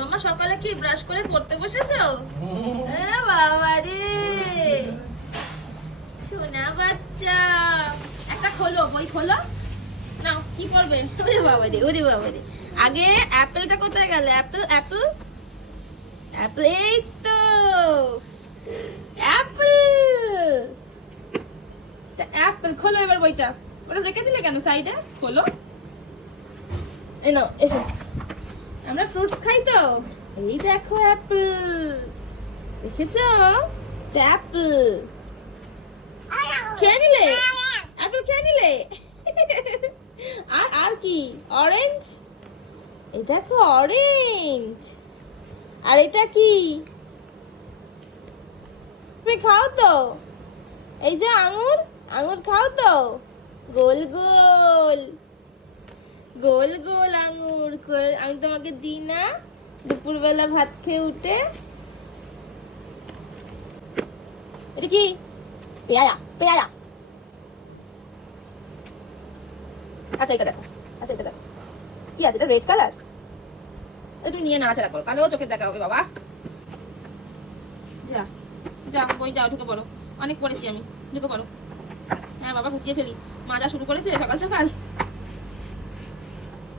মাম্মা সকালে কি ব্রাশ করে পড়তে বসেছো? এ বাবা রে, সোনা বাচ্চা। একটা খোলো, বই খোলো। নাও, কি পড়বে? ওরে বাবা রে, ওরে বাবা রে। আগে অ্যাপেলটা কোথায় গেল? অ্যাপেল অ্যাপেল অ্যাপেল, এই তো অ্যাপেল। অ্যাপেল খোলো এবার বইটা। ওটা রেখে দিলে কেন সাইডে? খোলো। এই নাও, এসো। আমরা ফ্রুটস খাই তো। এই দেখো অ্যাপেল, দেখেছো? অ্যাপেল খেয়ে নিলে? অ্যাপেল খেয়ে নিলে? আর আর কি? অরেঞ্জ। এই দেখো অরেঞ্জ। আর এটা কি? তুমি খাও তো। এই যে আঙুর, আঙুর খাও তো। গোল গোল গোল গোল আঙুর। আমি তোমাকে দিই না দুপুরবেলা ভাত খেয়ে উঠে? এটা কি? পেয়ারা, পেয়ারা। আচ্ছা এটা দেখো, আচ্ছা এটা দেখো কি আছে, এটা রেড কালার। তুমি নিয়ে নাড়াচাড়া করো, কালো চোখে দেখা হবে বাবা। যা যা, বই যাও, ঢুকে পড়ো। অনেক পড়েছি আমি, ঢুকে পড়ো। হ্যাঁ বাবা, গুছিয়ে ফেলি। মাজা শুরু করেছে সকাল সকাল।